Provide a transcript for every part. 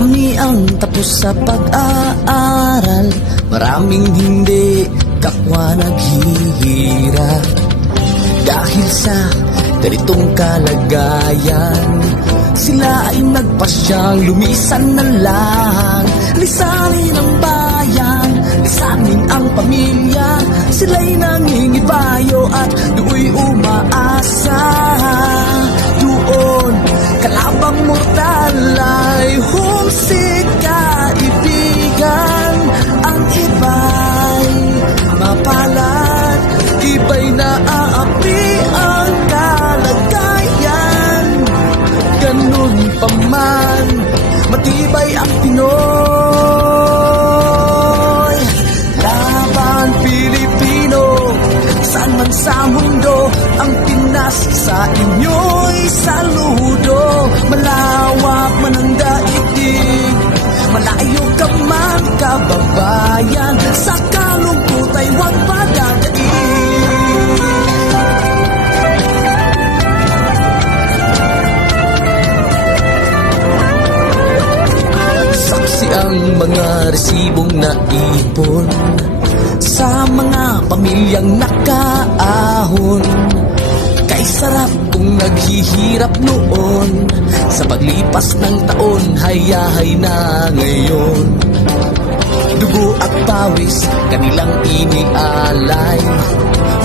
Marami ang tapos sa pag-aaral, maraming hindi kapwa naghihirap. Dahil sa ganitong kalagayan, sila ay nagpasyang lumisan na lang. Lisanin ang bayan, lisanin ang pamilya, sila'y nangingibayo at do'y umaasa. Doon, kalabang mortal ay humsik kaibigan. Ang iba'y mapalad, iba'y naaapi ang kalagayan. Ganun pa man, matibay ang Pinoy. Laban Pilipino, saan man sa mundo, ang Pinas sa inyo'y saludo. Malawak man ang daigdig, malayo ka man kababayan, sa kalungkot ay huwag padadaig. Saksi ang mga resibong naipon sa mga pamilyang nakaahon. Kay sarap kung naghihirap noon, sa paglipas ng taon, hayahay na ngayon. Dugo at pawis, kanilang inialay,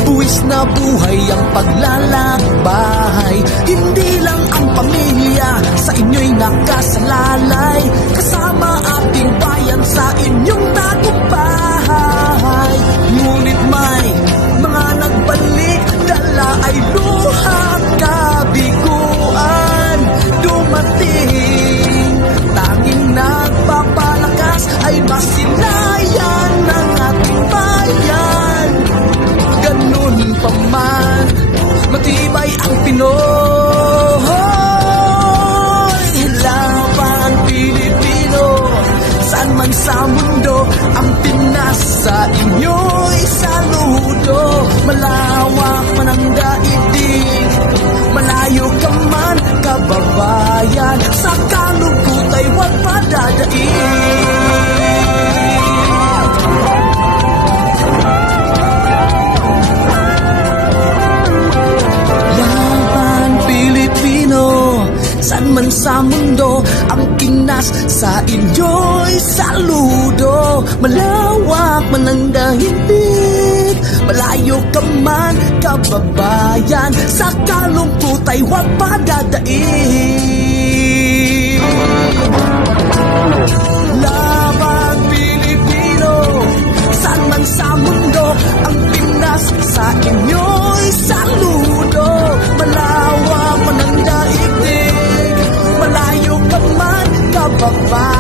buwis na buhay ang paglalakbay. Hindi lang ang pamilya sa inyo'y nakasalalay, kasama ating bayan sa inyong tagumpay. Ngunit may mga nagbalik, dala ay luha, kabiguan. Dumating, tanging nagpapalakas ay masilayan ng ating bayan. Ganun pa man, matibay ang Pinoy. Laban Pilipino, saan man sa mundo, ang Pinas sa inyo'y saludo. Malawak man ang daigdig, malayo ka man kababayan, sa kalungkot ay huwag padadaig. Laban Pilipino, saan man sa mundo, ang Pinas sa inyo'y saludo. Malawak man ang daigdig, malayo ka man kababayan, sa kalungkot ay huwag padadaig. Laban Pilipino, saan man sa mundo, ang Pinas sa inyo'y saludo. Malawak man ang daigdig, malayo ka man kababayan,